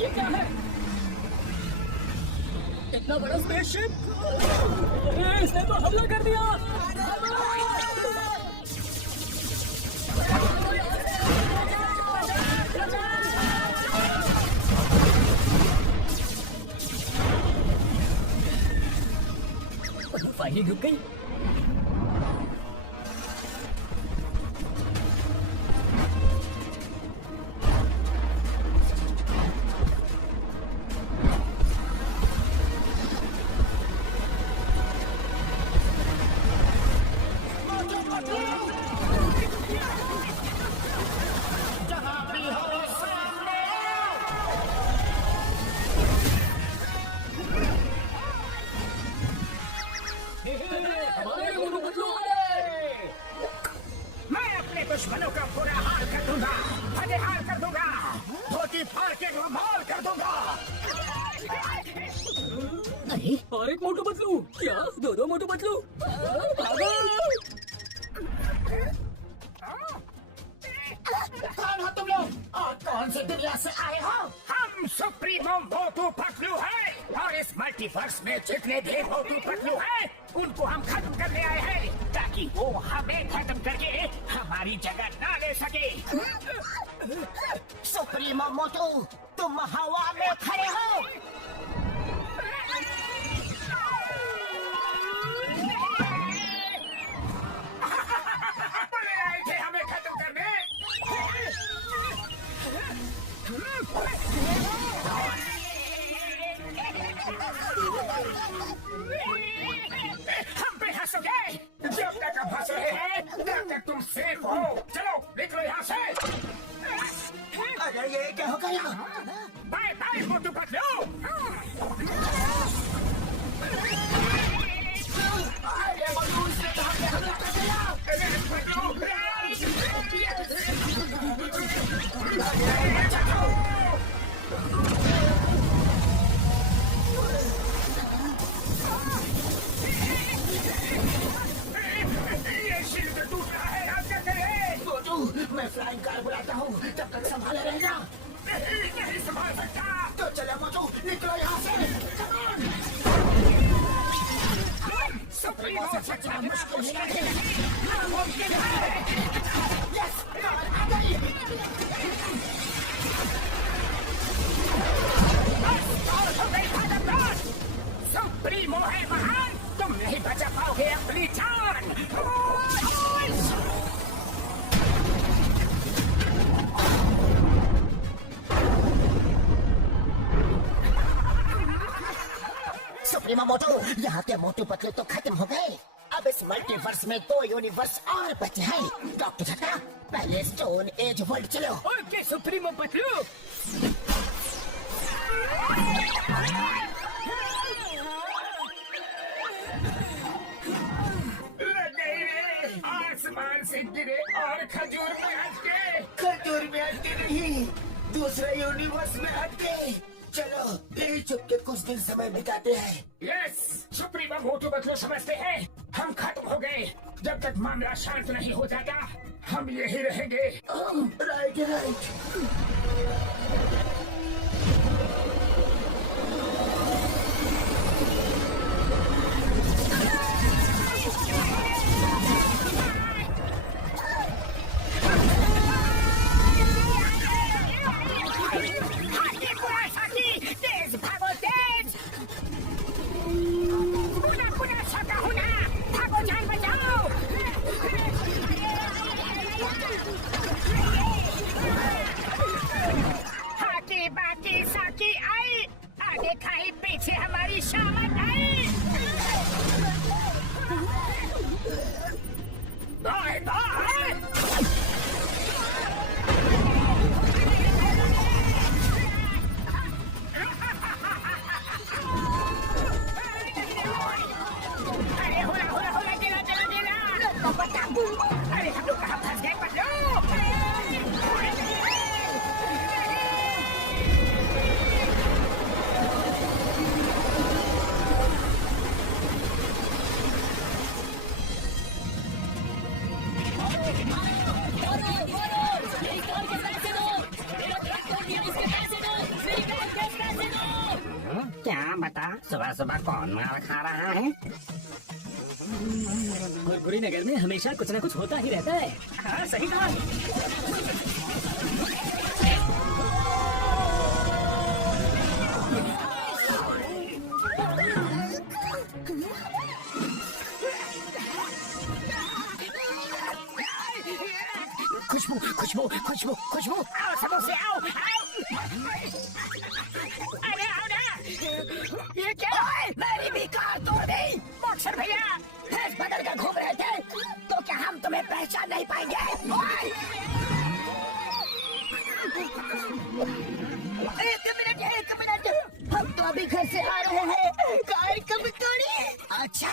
ये क्या है? इतना बड़ा स्पेसशिप! इसने तो हमला कर दिया! फाइलिंग रुक गई। दुश्मनों का बुरा हाल कर दूंगा, फतेहाल कर दूंगा, धोती फाड़ के रुमाल कर दूंगा। अरे और एक मोटू पतलू? क्या दो मोटू पतलू? कौन हो तुम लोग और कौन सी दुनिया से आए हो? हम सुप्रीमो मोटू पतलू हैं और इस मल्टीवर्स में जितने भी मोटू पतलू हैं उनको हम खत्म करने आए हैं ताकि वो हमें खत्म करके हमारी जगह ना ले सके। सुप्रीमो मोटू, तुम हवा में खड़े हो। बोले आए थे हमें खत्म करने। हम पे हंसोगे? जब तक हम हंस रहे हैं तब तक तुम सेफ हो। चलो निकलो यहाँ से। अरे ये क्या हो गया? Bye bye Motu Patlu. अरे मोटू इसने कहा कि हमें कर दिया। ये शील्ड टूट रहा है, आप क्या करें? मोटू, मैं फ्लाइंग कार बुलाता हूँ, तब तक संभाले रहना। नहीं संभाल सकता। तो चलो मोटू, निकलो यहाँ से। सुप्रीमो से बचना मुश्किल है, नामुमकिन है। यस, आ गई। सुप्रीमो है महान, तुम नहीं बचा पाओगे अपनी जान। सुप्रीमो मोटू, यहाँ के मोटू पतलू तो खत्म हो गए। अब इस मल्टीवर्स में 2 यूनिवर्स और बचे हैं। डॉक्टर झटका, पहले स्टोन एज वर्ल्ड चलो। Okay supremo Patlu. आसमान से गिरे और खजूर में अटके। खजूर में अटके नहीं, दूसरे यूनिवर्स में अटके। चलो यही चुप के कुछ दिन समय बिताते हैं। यस, सुप्रीमो मोटू पतलू समझते हैं हम खत्म हो गए। जब तक मामला शांत नहीं हो जाता हम यही रहेंगे। Right right. खाई पीछे हमारी शामत आई। Bye bye. अरे होला होला होला, गिरा गिरा गिरा। अरे हम लोग कहाँ फंस गए पतलू? क्या बता, सुबह सुबह कौन मार खा रहा है? गुरगुरी नगर में हमेशा कुछ न कुछ होता ही रहता है। हाँ सही कहा। खुशबू खुशबू खुशबू खुशबू, आओ समोसे आओ आओ। अरे आओ ना, ये क्या? मेरी भी कार तोड़ दी। बॉक्सर भैया भेष बदल कर घूम रहे थे, तो क्या हम तुम्हें पहचान नहीं पाएंगे? एक मिनट, हम तो अभी घर से आ रहे हैं, कार कब तोड़ी? अच्छा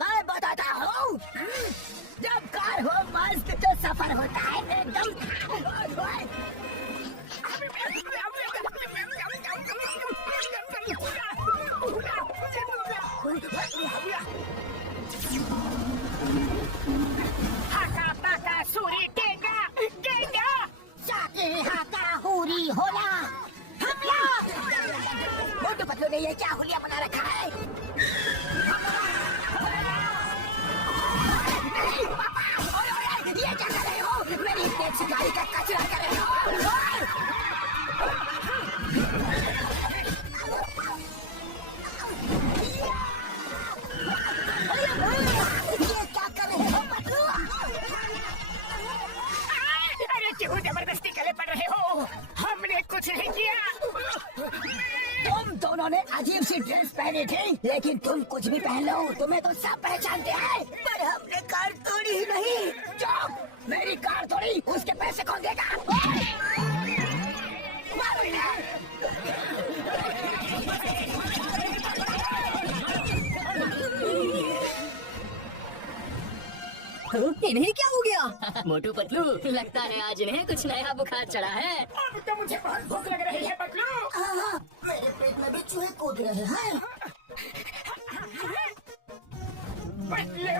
मैं बताता हूँ, जब कार हो मस्त तो सफर होता है एकदम। हाका पाका सूरी टेगा टेगा, जाके हाका हुरी होला हमला। मोटू पतलू ने ये क्या हुलिया बना रखा है? ये क्या कर रहे हो? मेरी टैक्सी गाड़ी का कचरा कर रहे हो। ये क्या कर रहे हो पतलू? अरे क्यों जबरदस्ती गले पड़ रहे हो? हमने कुछ नहीं किया। तुम दोनों ने अजीब सी ड्रेस पहनी थी, लेकिन तुम कुछ भी पहन लो, तुम्हें तो सब पहचानते हैं। पर हमने कार तोड़ी ही नहीं। चुप! मेरी कार तोड़ी, उसके पैसे कौन देगा? मारो इन्हें। इन्हें क्या हो गया? मोटू पतलू, लगता है आज इन्हें कुछ नया बुखार चढ़ा है। अब तो मुझे बहुत भूख लग रही है पतलू। हाँ, मेरे पेट में भी चूहे कूद रहे हैं। पतलू,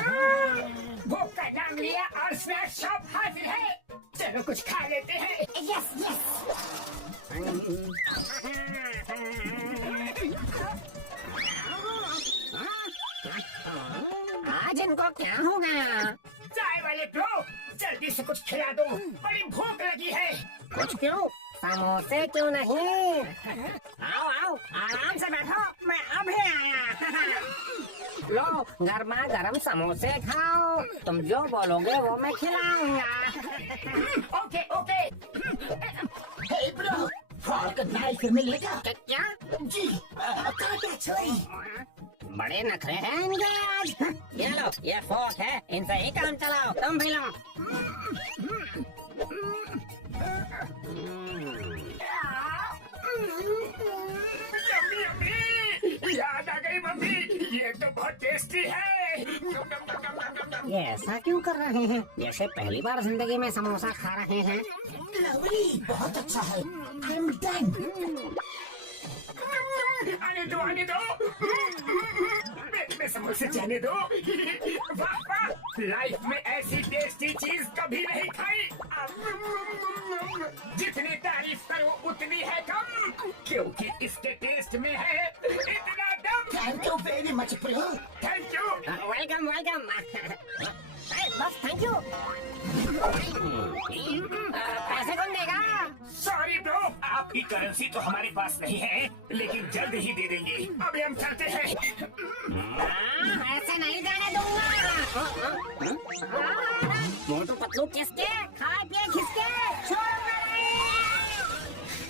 भूख का नाम लिया और स्नैक शॉप हाजिर है। चलो कुछ खा लेते हैं। Yes yes. आज इनको क्या हो गया? चाय वाले ब्रो, जल्दी से कुछ खिला दो, बड़ी भूख लगी है। कुछ क्यों? समोसे क्यों नहीं? आओ आओ, आराम से बैठो, मैं अभी आया। लो गर्मा गर्म समोसे खाओ, तुम जो बोलोगे वो मैं खिलाऊंगा। Okay okay. Hey bro, fork knife मिलेगा? क्या? जी, काटा छुरी। बड़े नखरे हैं इनके आज। ये लो, ये फोर्क है, इनसे ही काम चलाओ। तुम भी लो। यम्मी यम्मी, याद आ गई मम्मी, ये तो बहुत टेस्टी है। ये ऐसा क्यों कर रहे हैं, जैसे पहली बार जिंदगी में समोसा खा रहे हैं? लवली, बहुत अच्छा है। I am done. आने दो आने दो, पेट में समोसे जाने दो। वाह वाह, लाइफ में ऐसी टेस्टी चीज कभी नहीं खाई। जितनी तारीफ करो उतनी है कम, क्योंकि इसके टेस्ट में है इतना दम। Thank you very much pro. Thank you. Welcome welcome. बस थैंक यू। पैसे कौन देगा? सॉरी ब्रो, आपकी करेंसी तो हमारे पास नहीं है, लेकिन जल्द ही दे देंगे। अभी हम चलते हैं। ऐसे नहीं जाने दूंगा। मोटू पतलू किसके? खाए पिए खिसके, छोड़ूंगा नहीं।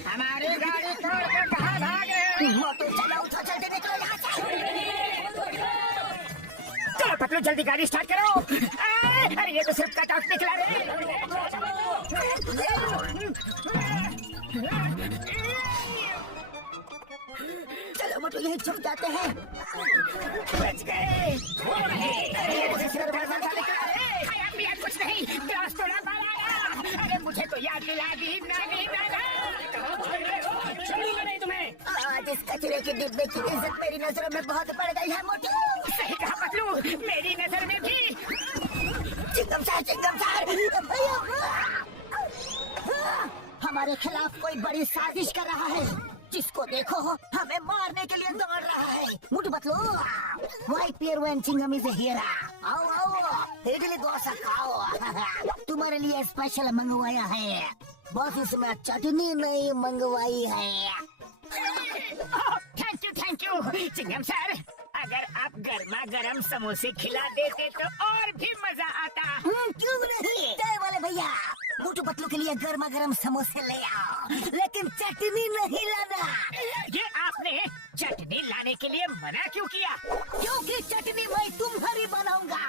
हमारी गाड़ी छोड़ के कहाँ भागे? मोटू चलो, उठो, जल्दी निकलो यहाँ से। चलो पतलू, जल्दी गाड़ी स्टार्ट करो। अरे ये तो सिर्फ कट आउट निकला रे। चलो मोटू, यही छुप जाते हैं। बच गए। अरे ये तो सिर्फ दरवाजा निकला रे। यार कुछ नहीं, ग्लास तोड़ा पाया। अरे मुझे तो याद दिला दी। छोड़ूंगा नहीं तुम्हें। आज इस कचरे के डिब्बे की इज्जत मेरी नजरों में बहुत बढ़ गई है मोटू। सही कहा पतलू, मेरी नजर में भी। चिंगम सार हमारे खिलाफ कोई बड़ी साजिश कर रहा है। जिसको देखो हमें मारने के लिए दौड़ रहा है। Motu Patlu, why fear when Chingum is here. आओ आओ, इडली डोसा खाओ। तुम्हारे लिए स्पेशल मंगवाया है। बस इसमें चटनी नहीं मंगवाई है। थैंक यू चिंगम सर। अगर आप गर्मा गर्म समोसे खिला देते तो और भी मजा आता। क्यों नहीं? चाय वाले भैया, मोटू पतलू के लिए गर्मा गर्म समोसे ले आओ, लेकिन चटनी नहीं लाना। ये आपने चटनी लाने के लिए मना क्यों किया? क्योंकि चटनी मैं तुम्हारी बनाऊंगा।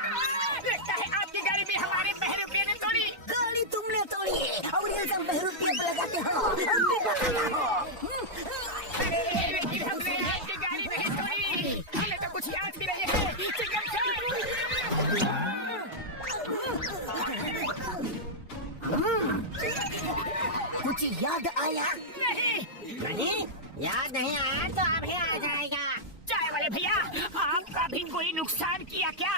लगता है आपकी गाड़ी में हमारे बहरूपिया ने तोड़ी। गाड़ी तुमने तोड़ी और ये सब बहरूपिया पे लगाते हो। मैं बताता हूँ। अरे लेकिन हमने आपकी गाड़ी नहीं तोड़ी। हमें तो कुछ याद भी नहीं है। चिंगम सर, कुछ याद आया? नहीं याद नहीं आया तो अभी आ जाएगा। चाय वाले भैया, आपका भी कोई नुकसान किया क्या?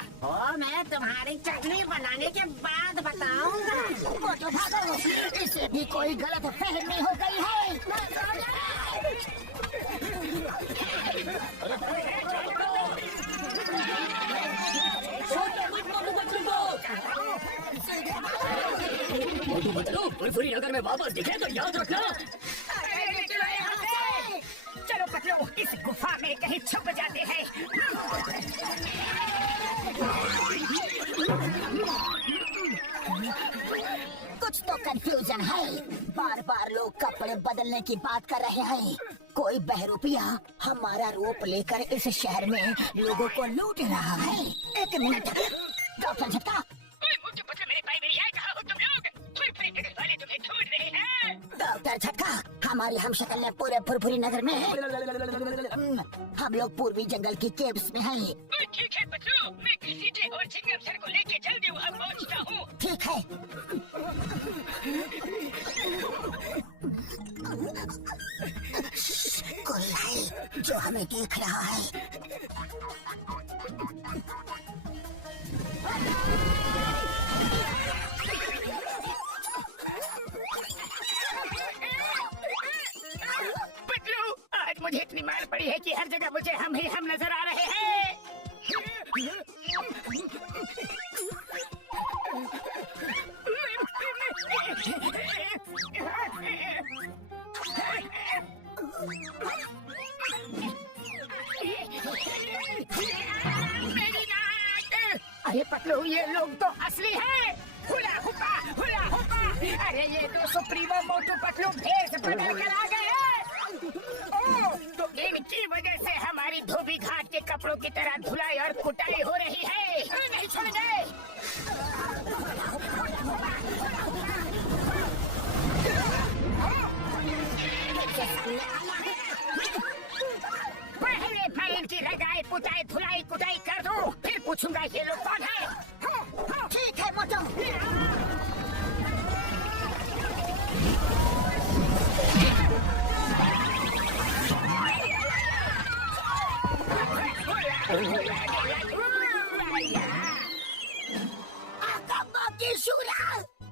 मैं तुम्हारी चटनी बनाने के बाद बताऊंगा। मोटू भागो, इसे भी कोई गलत फहमी हो गई है। मोटू पतलू, फुरफुरी नगर में वापस दिखे तो याद रखना। चलो पतलू, इस गुफा में कहीं छुप जाते हैं। कुछ तो कंफ्यूजन है। बार बार लोग कपड़े बदलने की बात कर रहे हैं। कोई बहरूपिया हमारा रूप लेकर इस शहर में लोगों को लूट रहा है। एक मिनट, डॉक्टर झटका। मेरे भाई मेरी है, कहाँ हो तुम लोग? फुरफुरी नगर वाले तुम्हें ढूंढ रहे हैं। डॉक्टर झटका, हमारी हम शक्ल ने पूरे फुरफुरी नगर में हम लोग पूर्वी जंगल की केव्स में हैं। ठीक है पतलू, मैं घसीटे और चिंगम सर को लेके जल्दी वहाँ पहुँचता हूँ। ठीक है। कोई है जो हमें देख रहा है। पतलू, आज मुझे इतनी मार पड़ी है कि हर जगह मुझे हम ही हम नजर आ रहे हैं। अरे पतलू, ये लोग तो असली हैं। Hula हुपा, hula हुपा। अरे ये तो सुप्रीमो मोटू पतलू भेष बदल कर आ गए हैं। ओह, तो इनकी वजह से हमारी धोबी घाट के कपड़ों की तरह धुलाई और कुटाई हो रही है। नहीं छोड़ेंगे। पहले मैं इनकी रगाई पुताई धुलाई कुटाई कर दूं, फिर पूछूंगा ये लोग कौन है। ठीक है मोटू।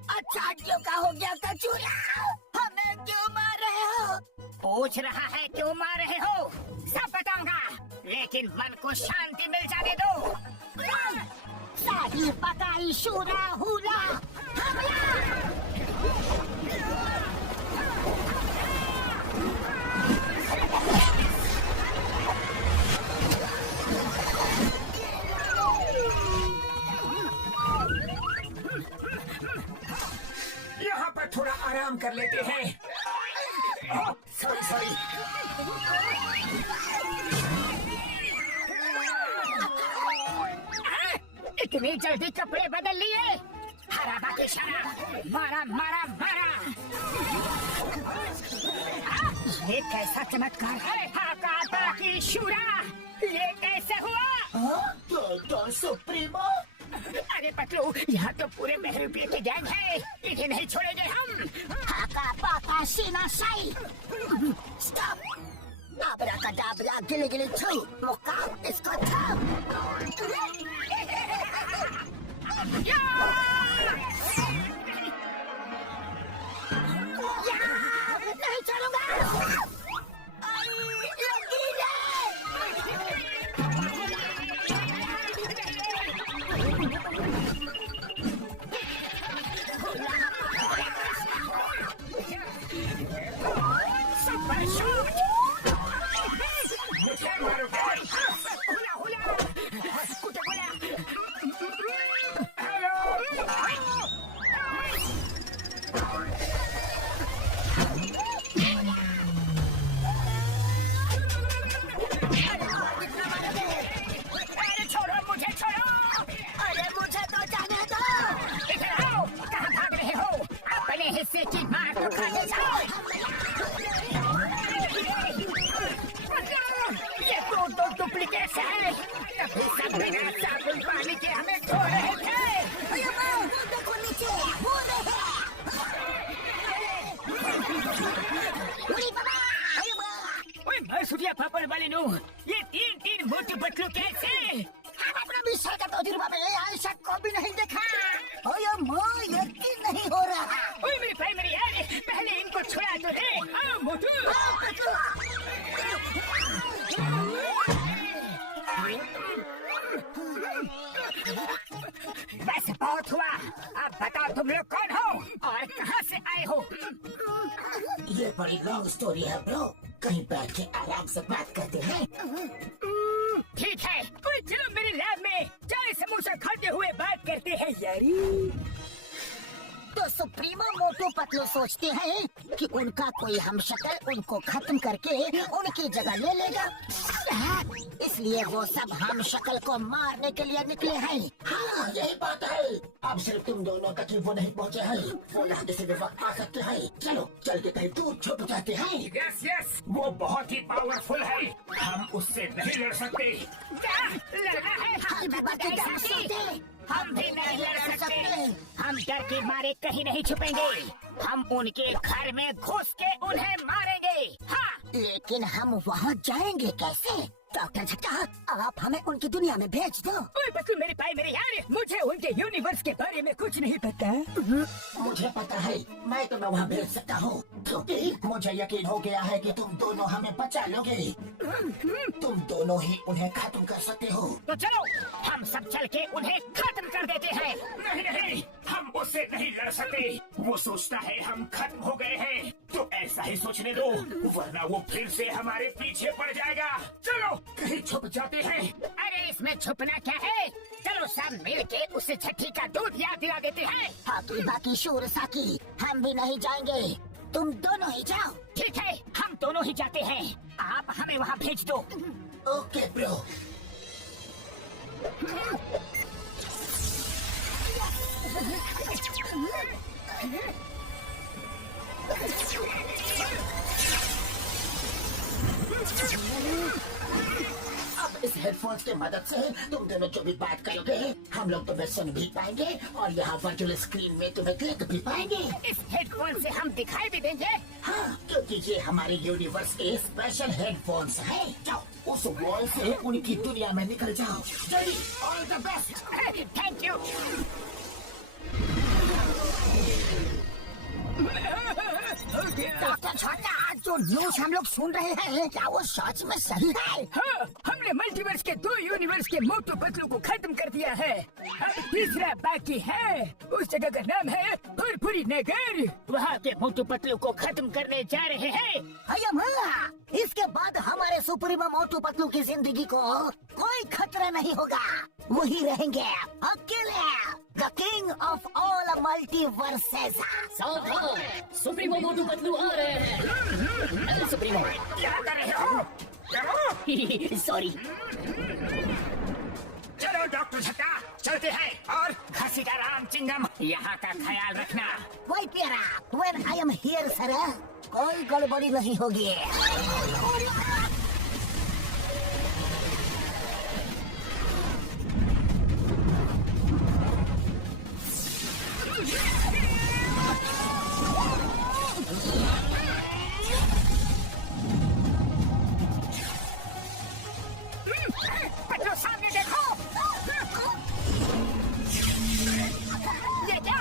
अच्छा क्यों का हो गया कचूरा? हमें क्यों मार रहे हो? पूछ रहा है क्यों मार रहे हो? सब बताऊंगा, लेकिन मन को शांति मिल जाने दो। साही पकाई शूरा हुला यहाँ पर थोड़ा आराम कर लेते हैं। सॉरी। इतनी जल्दी कपड़े बदल लिए? हरा बाकी शरा, मारा मारा मारा। ये कैसा चमत्कार है? हाका की शूरा, ये कैसे हुआ? तो सुप्रीमो। अरे पतलू, यहाँ तो पूरे बहरूपिया की गैंग है, इन्हें नहीं छोड़ेंगे हम। हाका पाका सीना साई। स्टॉप। आबरा का डाबरा गिले गिले छू मुकाम इसको थाम। नहीं छोड़ूंगा। पानी के हमें खो रहे थे। अयो माँ, वो देखो नीचे, वो रहे। उड़ी बाबा, अयो माँ। ओए मरसुटिया पापड़ वाले नु, ये तीन मोटू पतलू कैसे? हम अपना विषय का तजुर्बा में ऐसा कभी नहीं देखा। अयो माँ, यकीन नहीं हो रहा। ओए मेरे भाई मेरे यार, पहले इनको छुड़ा तो दे। आओ मोटू। बस बहुत हुआ, अब बताओ तुम लोग कौन हो और कहाँ से आए हो? ये बड़ी लॉन्ग स्टोरी है ब्रो, कहीं बैठ के आराम से बात करते हैं। ठीक है, कोई चलो मेरे लैब में चाय समोसा खाते हुए बात करते हैं यारी। तो सुप्रीमो मोटू पतलू सोचते हैं कि उनका कोई हमशक्ल उनको खत्म करके उनकी जगह ले लेगा, इसलिए वो सब हमशक्ल को मारने के लिए निकले हैं। हाँ यही बात है। अब सिर्फ तुम दोनों तक ही वो नहीं पहुँचे हैं, वो ना किसी भी वक्त आ सकते हैं। चलो चल के कहीं दूर छुप जाते हैं। यस यस, वो बहुत ही पावरफुल है, हम उससे नहीं लड़ सकते। क्या लड़ना है? हम भी बाकी डर सकते। हम भी नहीं लड़ सकते। हम डर के मारे कहीं नहीं छुपेंगे, हम उनके घर में घुस के उन्हें मारेंगे। हाँ, लेकिन हम वहाँ जाएंगे कैसे? डॉक्टर झट्टा, आप हमें उनकी दुनिया में भेज दो। ओए पतलू मेरे भाई मेरे यार, मुझे उनके यूनिवर्स के बारे में कुछ नहीं पता। मुझे पता है, मैं तुम्हें वहाँ भेज सकता हूँ, क्योंकि मुझे यकीन हो गया है कि तुम दोनों हमें बचा लोगे। तुम दोनों ही उन्हें खत्म कर सकते हो। तो चलो हम सब चल के उन्हें खत्म कर देते हैं। नहीं नहीं, हम उससे नहीं लड़ सकते। वो सोचता है हम खत्म हो गए हैं, तो ऐसा ही सोचने दो, वरना वो फिर से हमारे पीछे पड़ जाएगा। चलो कहीं छुप जाते हैं। अरे इसमें छुपना क्या है? चलो सब मिल के उसे छठी का दूध याद दिला देते हैं। बाकी बाकी शूर साकी, हम भी नहीं जाएंगे, तुम दोनों ही जाओ। ठीक है, हम दोनों ही जाते हैं, आप हमें वहाँ भेज दो। Okay bro. अब इस हेडफोन्स की मदद से तुम दोनों जो भी बात करोगे हम लोग तुम्हें सुन भी पाएंगे और यहाँ वर्चुअल स्क्रीन में तुम्हें देख भी पाएंगे। इस हेडफोन से हम दिखाई भी देंगे। हाँ, क्योंकि ये हमारे यूनिवर्स के स्पेशल हेडफोन्स है। जाओ उस वॉल से उनकी दुनिया में निकल जाओ। जल्दी, all the best. Thank you. Doctor छोटा, आज जो न्यूज हम लोग सुन रहे हैं, क्या वो सच में सही है? हाँ, हमने मल्टीवर्स के 2 यूनिवर्स के मोटू पतलू को खत्म कर दिया है। अब तीसरा बाकी है, उस जगह का नाम है फुरफुरी नगर। वहाँ के मोटू पतलू को खत्म करने जा रहे हैं। अयो माँ, इसके बाद हमारे सुप्रीमो मोटू पतलू की जिंदगी को कोई खतरा नहीं होगा, वही रहेंगे अकेले, the king of all multiverses. सावधान, सुप्रीमो मोटू पतलू आ रहे हैं। Hello supremo. क्या कर रहे हो? सॉरी। चलो डॉक्टर झट्टा, चलते हैं। और घसीटा राम चिंगम, यहाँ का ख्याल रखना। वही प्यारा, when I am here sir, कोई गड़बड़ी नहीं होगी। पतलू सामने देखो। ये क्या?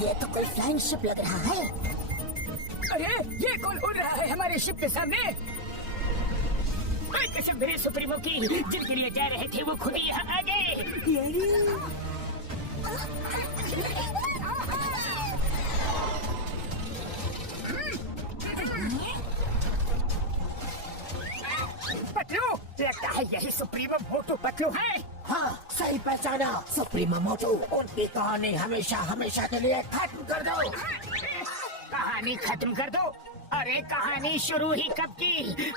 ये तो कोई फ्लाइंग शिप लग रहा है। अरे ये कौन उड़ रहा है हमारे शिप के सामने? कसम मेरे सुप्रीमो की, जिनके लिए जा रहे थे वो खुद ही यहाँ आ गए। पतलू, लगता है यही सुप्रीमो मोटू पतलू है। हाँ सही पहचाना, सुप्रीमो मोटू। उनकी कहानी हमेशा हमेशा के लिए खत्म कर दो। कहानी खत्म कर दो? अरे कहानी शुरू ही कब की?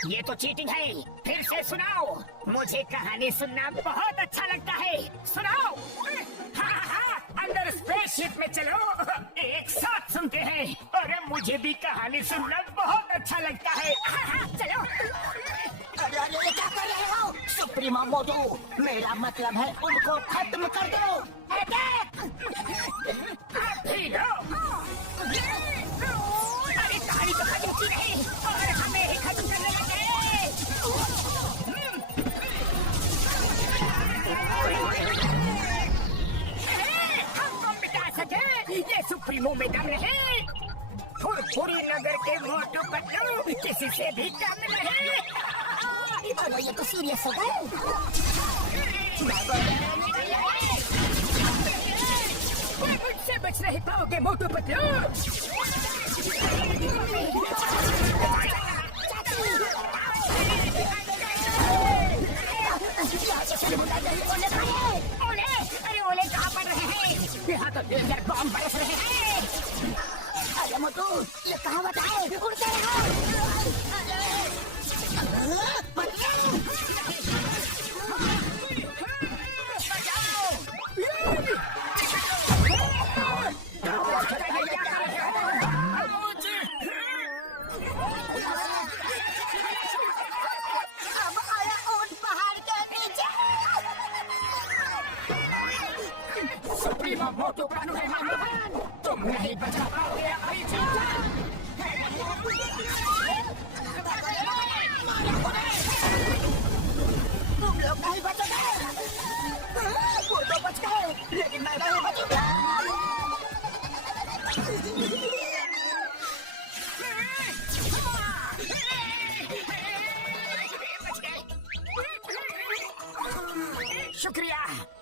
ये तो चीटिंग है। फिर से सुनाओ, मुझे कहानी सुनना बहुत अच्छा लगता है। सुनाओ। हाँ हाँ, अंदर स्पेसशिप में चलो, एक साथ सुनते हैं। अरे मुझे भी कहानी सुनना बहुत अच्छा लगता है। हाँ हाँ, चलो। अरे क्या कर रहे हो? सुप्रीमो मोटू, मेरा मतलब है उनको खत्म कर दो। अटैक! अभी लो। अरे कहानी तो खत्म की नहीं और हमें ही खत्म करने लगे। हमको मिटा सके ये सुप्रीमो में दम नहीं। फुरफुरी नगर के मोटू पतलू किसी से भी कम नहीं। अरे ये तो सीरियस हो गए। कोई मुझसे बच नहीं पाओगे मोटू पतलू। ओले, अरे ओले कहाँ पड़ रहे हैं? यहाँ तो डेंजर बॉम्ब बरस रहे हैं। अरे मोटू, ये कहावत है, उड़ते रहो। अब आया ऊंट पहाड़ के नीचे। सुप्रीमो मोटू पतलू है महान, तुम नहीं बचा पाओगे अपनी जीत। तुम लोग नहीं बचोगे। वो तो बच गए, लेकिन मैं नहीं बचूंगा। शुक्रिया।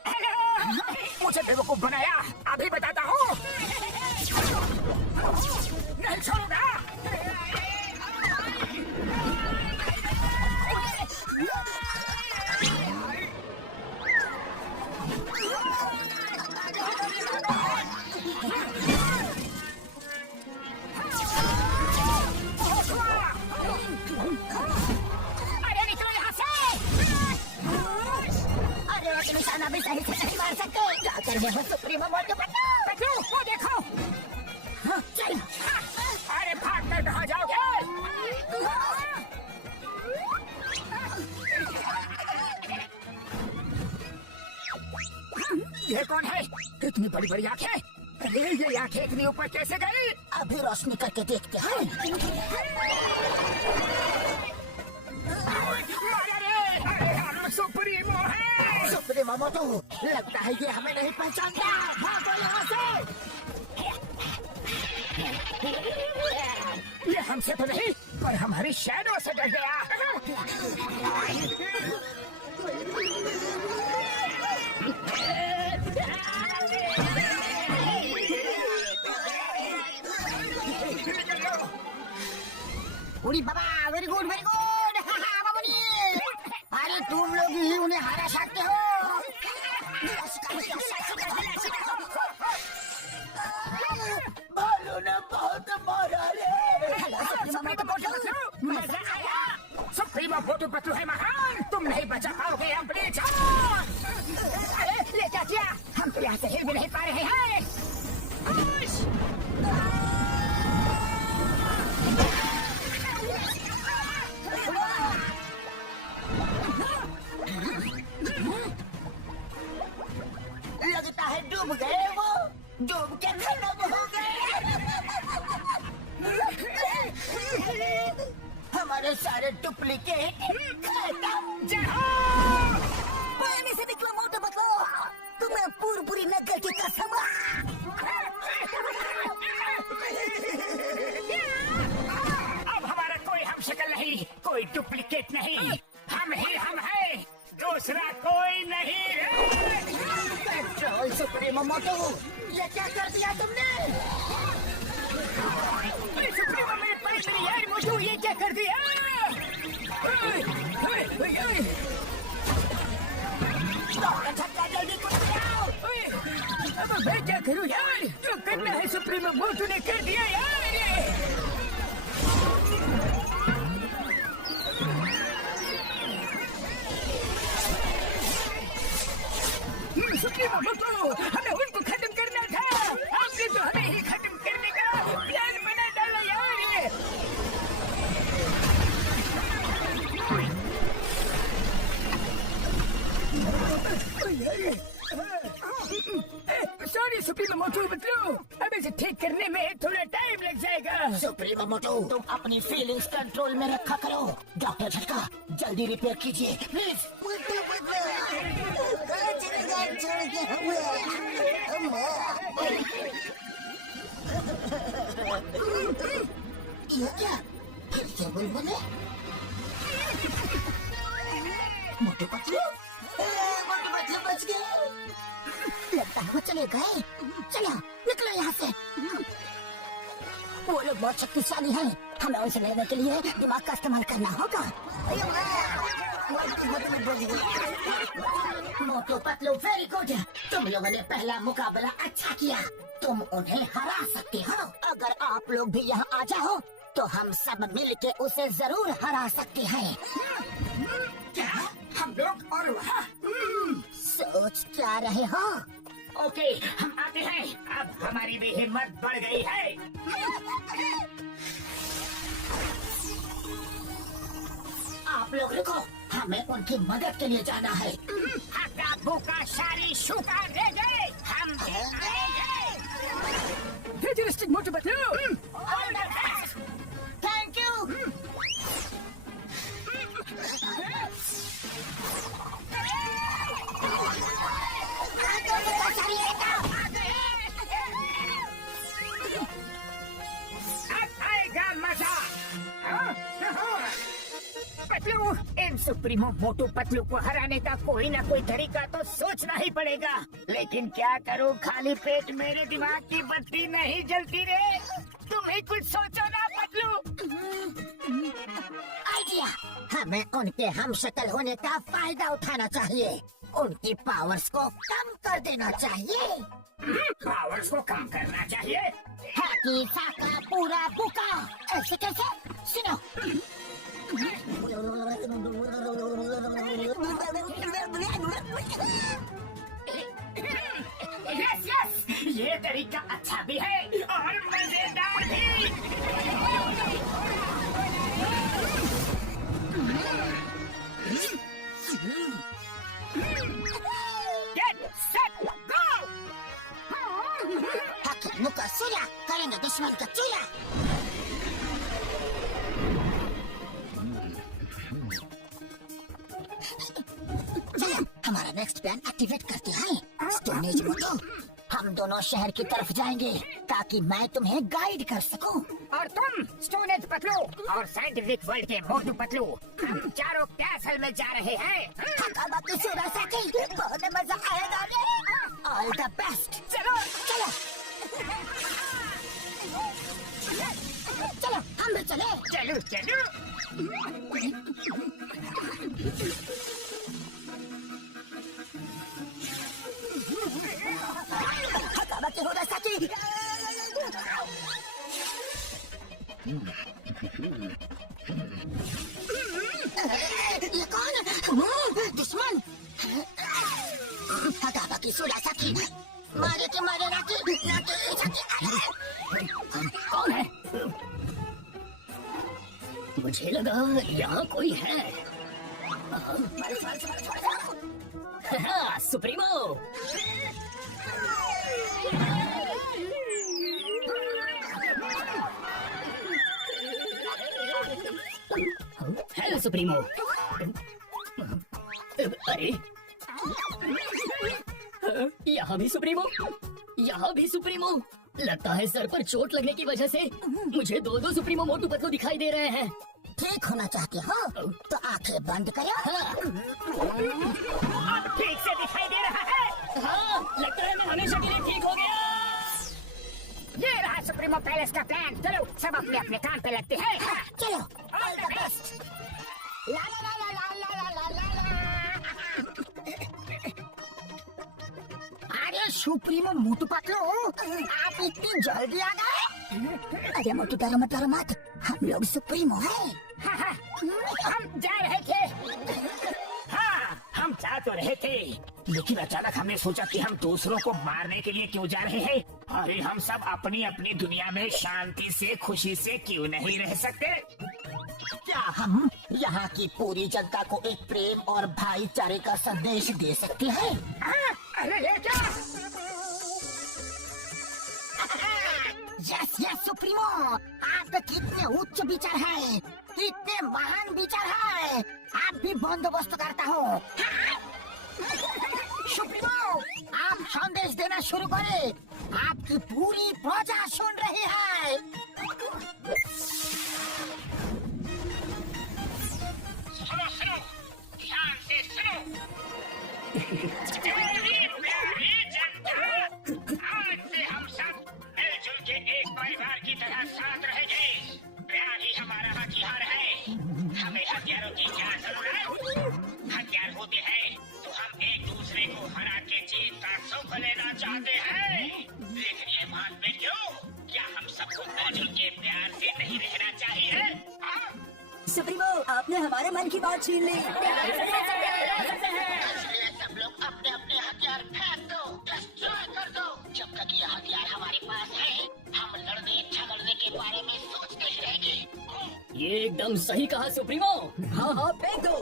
हेलो, मुझे बेवकूफ बनाया, अभी बताता हूँ। नहीं छोड़ूंगा। अरे निकलो यहाँ से। अरे वो निशाना भी सही से नहीं मार सकते। क्या करने हो सुप्रीमो मोटू पतलू? पतलू, वो देखो। चल। अरे भाग कर कहाँ जाओगे? ये कौन है? इतनी बड़ी बड़ी आंखें। अरे ये आंखें इतनी ऊपर कैसे गई? अभी रोशनी करके देखते हैं। अरे हम सुप्रीमो हैं। सुप्रीमो मोटू, लगता है ये हमें नहीं पहचानता। भागो यहाँ से। ये हमसे तो नहीं, पर हमारी शैडो से डर गया। उड़ी बाबा, वेरी गुड वेरी गुड। बाबूजी, अरे तुम लोग ही उन्हें हरा सकते हो। भालू ने बहुत मारा रे। मजा आया। सुप्रीमो मोटू पतलू है महान, तुम नहीं बचा पाओगे अपनी जान। अरे ये क्या किया? हम तो यहाँ से हिल भी नहीं पा रहे हैं। लगता है डूब गए वो, डूब के खत्म हो गए। हमारे सारे डुप्लीकेट खत्म। पानी से निकलो मोटू पतलू, तुम्हें पूरी नगर की कसम। अब हमारा कोई हम शक्ल नहीं, कोई डुप्लीकेट नहीं, हम ही हम हैं, दूसरा कोई नहीं है। पेट्रोल सुप्रीमो मोटू, ये क्या कर दिया तुमने? अरे सुप्रीमो मेरे पास मेरी यार मोटू, ये क्या कर दिया? छक्का जल्दी कुछ जाओ। अब मैं क्या करूं यार? जो करना है सुप्रीमो मोटू ने कर दिया यार। सुप्रीमो मोटू, हमें उनको खत्म करना था। आपने तो हमें ही खत्म करने का प्लान बना डाला यार। सुप्रीमो मोटू, तुम अपनी फीलिंग्स कंट्रोल में रखा करो। डॉक्टर झटका, जल्दी रिपेयर कीजिए प्लीज। ये क्या, फिर से बुलबुले? मोटू पतलू बच गए। लगता है वो चले गए। चलो निकलो यहाँ से। वो लोग बहुत शक्तिशाली हैं, हमें उनसे लड़ने के लिए दिमाग का इस्तेमाल करना होगा। मोटू पतलू वेरी गुड, तुम लोगों ने पहला मुकाबला अच्छा किया। तुम उन्हें हरा सकते हो। अगर आप लोग भी यहाँ आ जाओ तो हम सब मिल के उसे जरूर हरा सकते हैं। क्या हम लोग और वहाँ? सोच क्या रहे हो? ओके, हम आते हैं। अब हमारी भी हिम्मत बढ़ गई है। आप लोग रुको, हमें उनकी मदद के लिए जाना है। हका भूका सारी शुका दे गए, हम भी आएंगे। Motu Patlu. All the best. Thank you. अब आएगा मजा। पतलू, इन सुप्रीमो मोटू पतलू को हराने का कोई ना कोई तरीका तो सोचना ही पड़ेगा। लेकिन क्या करूं, खाली पेट मेरे दिमाग की बत्ती नहीं जलती रे। तुम ही कुछ सोचो ना पतलू। आइडिया, हमें उनके हम शक्ल होने का फायदा उठाना चाहिए। उनकी पावर्स को कम कर देना चाहिए। पावर्स को कम करना चाहिए। हाकी साका पूरा बुका। ऐसे कैसे? सुनो। यस यस, ये तरीका अच्छा भी है और मजेदार भी। Get set go. हाकी मुका सूया, करेंगे दुश्मन का चूया। चलो हमारा नेक्स्ट प्लान एक्टिवेट करते हैं। स्टोन एज मोटू, हम दोनों शहर की तरफ जाएंगे ताकि मैं तुम्हें गाइड कर सकूं। और तुम स्टोन एज पतलू और साइंटिफिक वर्ल्ड के मोटू पतलू, हम चारों कैसल में जा रहे हैं। बाकी सुना सके, बहुत मजा आएगा। All the best. चलो चलो चलो, हम भी चले। चलो चलो। बाकी होगा साथी। ये कौन? दुश्मन। हगा बाकी सुना सकी, मारे के मारे नाकी कौन है? मुझे लगा यहाँ कोई है। सुप्रीमो। Hello supremo. अरे यहाँ भी सुप्रीमो, यहाँ भी सुप्रीमो। लगता है सर पर चोट लगने की वजह से मुझे दो सुप्रीमो मोटू पतलू दिखाई दे रहे हैं। ठीक होना चाहते हो तो आंखें बंद करो। अब ठीक से दिखाई दे रहा है। हाँ, लगता है मैं हमेशा के लिए ठीक हो गया। ये रहा सुप्रीमो पैलेस का प्लान। चलो सब अपने अपने काम पे लगते हैं। चलो ऑल द बेस्ट। ला ला ला ला ला ला ला ला ला। अरे सुप्रीमो मोटू पतलू, आप इतनी जल्दी आ गए? अरे मोटू डरो मत, हम लोग सुप्रीमो हैं। हम जा रहे थे। हाँ, हम जा तो रहे थे, लेकिन अचानक हमने सोचा कि हम दूसरों को मारने के लिए क्यों जा रहे हैं। अरे हम सब अपनी अपनी दुनिया में शांति से खुशी से क्यों नहीं रह सकते? क्या हम यहाँ की पूरी जनता को एक प्रेम और भाईचारे का संदेश दे सकते हैं? अरे ये क्या? यस यस सुप्रीमो, आपके कितने उच्च विचार हैं, कितने महान विचार हैं। आप भी बंदोबस्त करता हूँ। सुप्रीमो, आप संदेश देना शुरू करें। आपकी पूरी प्रजा सुन रही है। सुनो सुनो, ध्यान से सुनो। मेरी प्यारी जनता, आज से हम सब मिलजुल के एक परिवार की तरह साथ रहेंगे। प्यार ही हमारा हथियार है। हमें हथियारों की क्या जरूरत? हथियार होते हैं तो हम एक दूसरे को हरा के जीत का सुख लेना चाहते हैं। लेकिन ये बात में क्यों? क्या हम सबको मिलजुल के प्यार से नहीं रहना चाहिए? सुप्रीमो, आपने हमारे मन की बात छीन ली। इसलिए सब लोग अपने अपने हथियार फेंक दो, डिस्ट्रॉय कर दो। जब तक ये हथियार हमारे पास है, हम लड़ने झगड़ने के बारे में सोचते ही रहेंगे। ये एकदम सही कहा सुप्रीमो। हाँ हाँ, फेंक दो।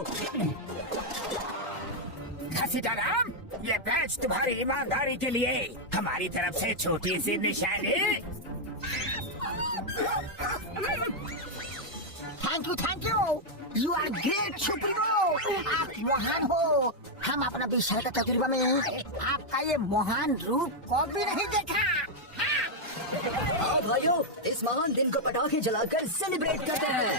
घसीटाराम, ये बैच तुम्हारी ईमानदारी के लिए हमारी तरफ से छोटी सी निशानी। Thank you. You are great supremo, आप महान हो। हम अपना 20 साल का तजुर्बा में आपका ये महान रूप कभी नहीं देखा। हाँ भाइयों, इस महान दिन को पटाखे जलाकर सेलिब्रेट करते हैं।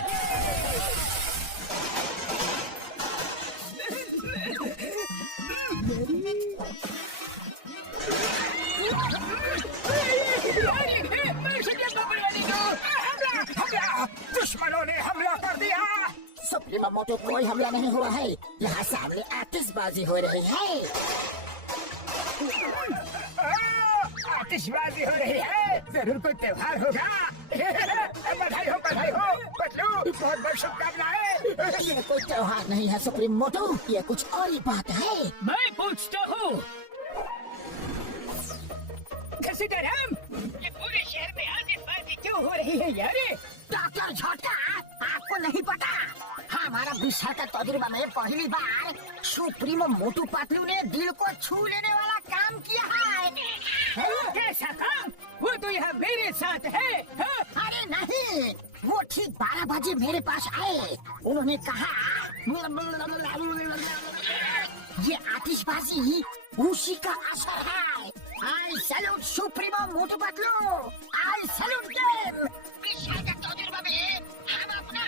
दुश्मनों ने हमला कर दिया। सुप्रीमो मोटो, कोई हमला नहीं हुआ है। यहाँ सामने आतिशबाजी हो रही है। आतिशबाजी हो रही है। जरूर कोई त्योहार होगा। बधाई हो पतलू, बहुत बहुत शुभकामनाएं। ये कोई त्योहार नहीं है सुप्रीम मोटो, ये कुछ और ही बात है। मैं पूछता हूँ, घसीटाराम, ये पूरे शहर में आतिशबाजी क्यों हो रही है यार? डॉक्टर झोटका, आपको नहीं पता, हमारा 20 साल का तजुर्बा में पहली बार सुप्रीमो मोटू पतलू ने दिल को छू लेने वाला काम किया है। कैसा काम? वो तो यहाँ मेरे साथ है। अरे नहीं, वो ठीक 12 बजे मेरे पास आए। उन्होंने कहा ये आतिशबाजी उसी का असर है। आई सैल्यूट सुप्रीमो मोटू पतलू, आई सैल्यूट देम। 20 साल का तजुर्बा में हम अपना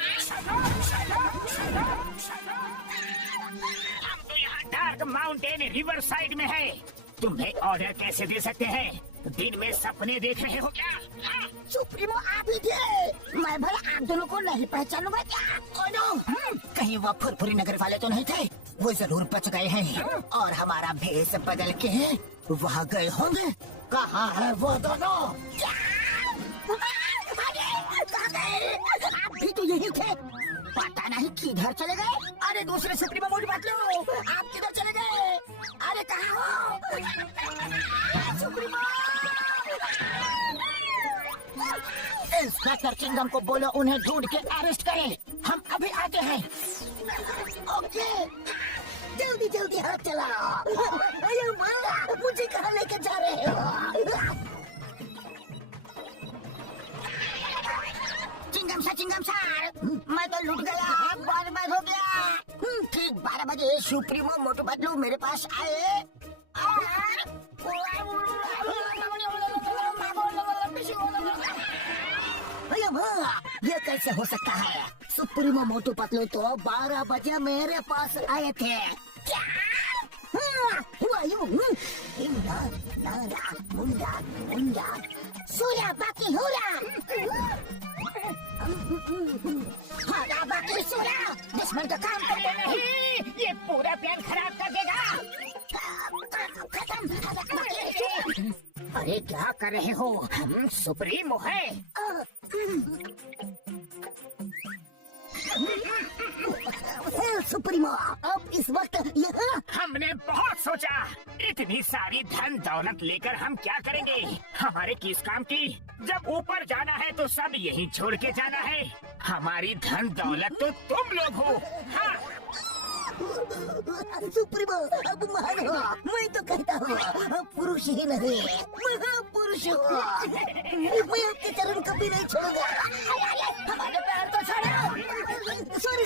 हम तो यहाँ डार्क माउंटेन रिवर साइड में है। तुम्हें ऑर्डर कैसे दे सकते हैं? दिन में सपने देख रहे हो क्या? हाँ? सुप्रीमो आप ही थे। मैं भला आप दोनों को नहीं पहचानूंगा क्या? ओ नो, कहीं वो फुरफुरी नगर वाले तो नहीं थे? वो जरूर बच गए हैं और हमारा भेष बदल के वहाँ गए होंगे। कहाँ है वो दोनों? आप भी तो यही थे। पता नहीं किधर चले गए। अरे दूसरे सुप्रीमो मोटू पतलू, आप किधर चले गए? अरे कहाँ हो सुप्रीमो? इंस्पेक्टर चिंगम को बोलो उन्हें ढूंढ के अरेस्ट करें। हम अभी आते हैं। ओके, जल्दी जल्दी हाथ चलाओ। अरे वाह, मुझे कहाँ लेके जा रहे हो? चिंगम सर, मैं तो लुट गया, बर्बाद हो गया। ठीक 12 बजे सुप्रीमो मोटू पतलू मेरे पास आए और ये कैसे हो सकता है? सुप्रीमो मोटू पतलू तो 12 बजे मेरे पास आए थे। क्या हुआ? मुंडा सूर्या बाकी होला। हाँ बाकी सूर्या, दुश्मन का काम करते नहीं। ये पूरा प्लान खराब कर देगा। खत्म। अरे क्या कर रहे हो? हम सुप्रीमो है। सुप्रीमो अब इस वक्त यहाँ। हमने बहुत सोचा, इतनी सारी धन दौलत लेकर हम क्या करेंगे? हमारे किस काम की? जब ऊपर जाना है तो सब यही छोड़ के जाना है। हमारी धन दौलत तो तुम लोग हो। हाँ। सुप्रीमो अब मानो, मैं तो कहता हूँ पुरुष ही नहीं महापुरुष हूँ। मैं आपके चरण कभी नहीं छोड़ूंगा। हमारे पैर तो छोड़ो। सॉरी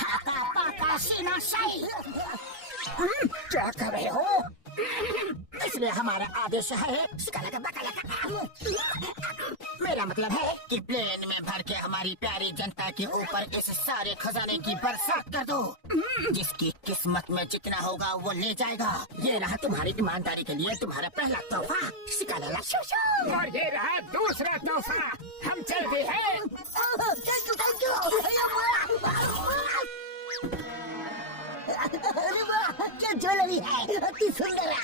हाका पाका सीना शाही। क्या कर रहे हो? इसलिए हमारा आदेश है मेरा मतलब है कि प्लेन में भर के हमारी प्यारी जनता के ऊपर इस सारे खजाने की बरसात कर दो। जिसकी किस्मत में जितना होगा वो ले जाएगा। ये रहा तुम्हारी ईमानदारी के लिए तुम्हारा पहला तोहफा। शिकाला शो शो। और ये रहा दूसरा तोहफा। हम चलते हैं। Thank you. अरे वाह, क्या ज्वेलरी है, अति सुंदर।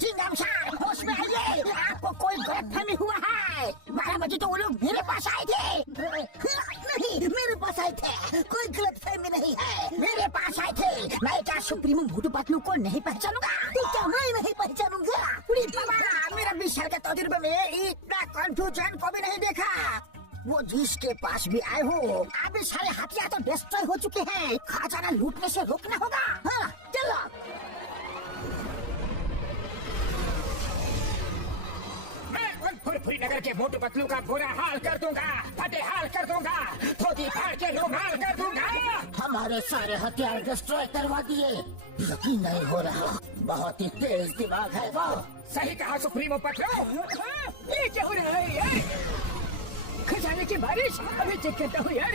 चिंगामशार, होश में आइए, आपको कोई गलतफहमी हुआ है। 12 बजे तो वो लोग मेरे पास आए थे। नहीं, मेरे पास आए थे। कोई गलतफहमी नहीं है, मेरे पास आए थे। मैं क्या सुप्रीमो मोटू पतलू को नहीं पहचानूंगा? तो क्या मैं नहीं पहचानूंगा? मेरा 20 साल के तजुर्बे में इतना कंफ्यूजन को भी नहीं देखा। वो जिसके पास भी आए हो, अभी सारे हथियार तो डिस्ट्रॉय हो चुके हैं। खजाना लूटने से रोकना होगा। हाँ, चलो। मैं उन फुरफुरी नगर के मोटू पतलू का बुरा हाल कर दूंगा, फटे हाल कर दूंगा, धोती फाड़ के रुमाल कर दूंगा। हमारे सारे हथियार डिस्ट्रॉय करवा दिए। यकीन नहीं हो रहा, बहुत ही तेज दिमाग है वो। सही कहा सुप्रीमो पतलू। ये क्या हो रहा है यार? खजाने की बारिश। अभी चेक करता हूँ यार।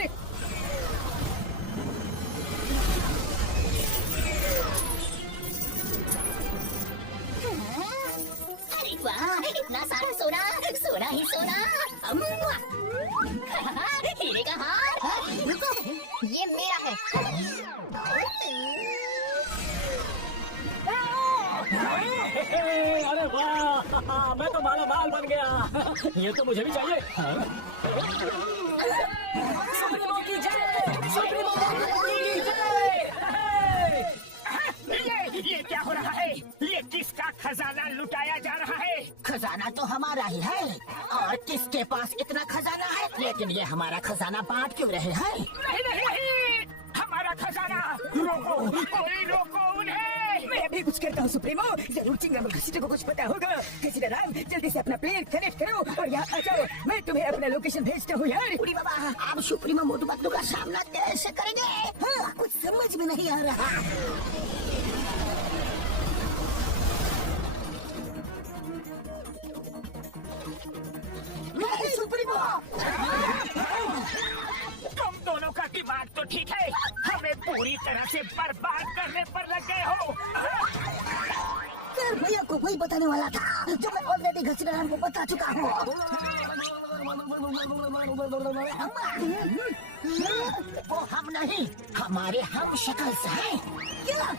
अरे वाह, इतना सारा सोना, सोना ही सोना। हीरे का हार। रुको, ये मेरा है। अरे वाह, मैं तो माला माल बन गया। ये तो मुझे भी चाहिए। सुप्रीमो की जय, सुप्रीमो की जय। ये क्या हो रहा है? ये किसका खजाना लुटाया जा रहा है? खजाना तो हमारा ही है। और किसके पास इतना खजाना है? लेकिन ये हमारा खजाना बांट क्यों रहे हैं? नहीं, हमारा खजाना। रोको, कोई रोको उन्हें। मैं अभी कुछ करता हूँ सुप्रीमो। जरूर चिंगम घसीटे को कुछ पता होगा। घसीटाराम, जल्दी से अपना प्लेन कनेक्ट करो और यहाँ आ जाओ। मैं तुम्हें अपना लोकेशन भेजता हूँ यार। उड़ी बाबा, आप सुप्रीमो मोटू पतलू का सामना कैसे करेंगे? हाँ, कुछ समझ में नहीं आ रहा। नहीं सुप्रीमो। तुम दोनों का दिमाग तो ठीक है, हमें पूरी तरह से बर्बाद करने पर लग गए हो। सर, भैया को वही बताने वाला था जो मैं ऑलरेडी घसीटाराम को बता चुका हूँ। वो हम नहीं, हमारे हम शक्ल से हैं। क्या?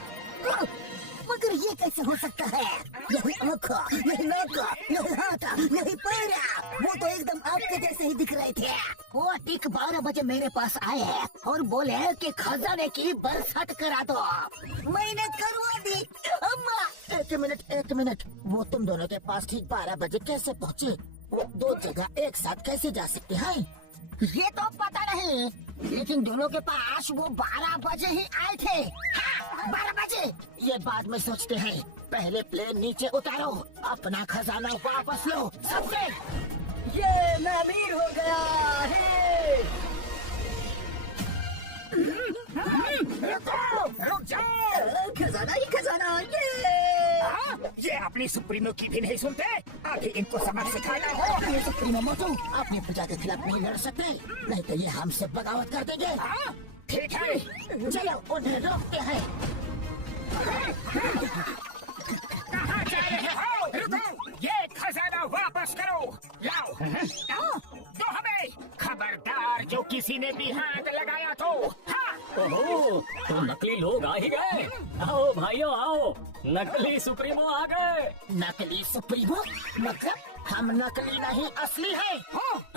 मगर ये कैसे हो सकता है? यही आँख, यही नाक, यही हाथ, यही पैर, वो तो एकदम आपके जैसे ही दिख रहे थे। वो ठीक 12 बजे मेरे पास आए और बोले कि खजाने की बरसात करा दो। मैंने करवा दी। अम्मा, एक मिनट, वो तुम दोनों के पास ठीक 12 बजे कैसे पहुँचे? वो 2 जगह एक साथ कैसे जा सकते हैं? ये तो पता नहीं, लेकिन दोनों के पास वो 12 बजे ही आए थे। हाँ, 12 बजे। ये बाद में सोचते हैं, पहले प्लेन नीचे उतारो, अपना खजाना वापस लो सबसे। ये मैं अमीर हो गया है। रुक जाओ। खजाना ही खजाना। ये अपनी सुप्रीमो की भी नहीं सुनते। अभी इनको सबक सिखाना हो। ये सुप्रीमो मोटू अपनी प्रजा के खिलाफ नहीं लड़ सकते, नहीं तो ये हमसे बगावत कर देंगे। ठीक है, चलो उन्हें रोकते हैं। कहाँ जा रहे हो? रुको, ये खजाना वापस करो। लाओ, दो हमें। खबरदार, जो किसी ने भी हाथ लगाया तो। हाँ। ओहो, तो नकली लोग आ ही गए। आओ भाइयों आओ, नकली सुप्रीमो आ गए। नकली सुप्रीमो? मतलब हम नकली नहीं असली है।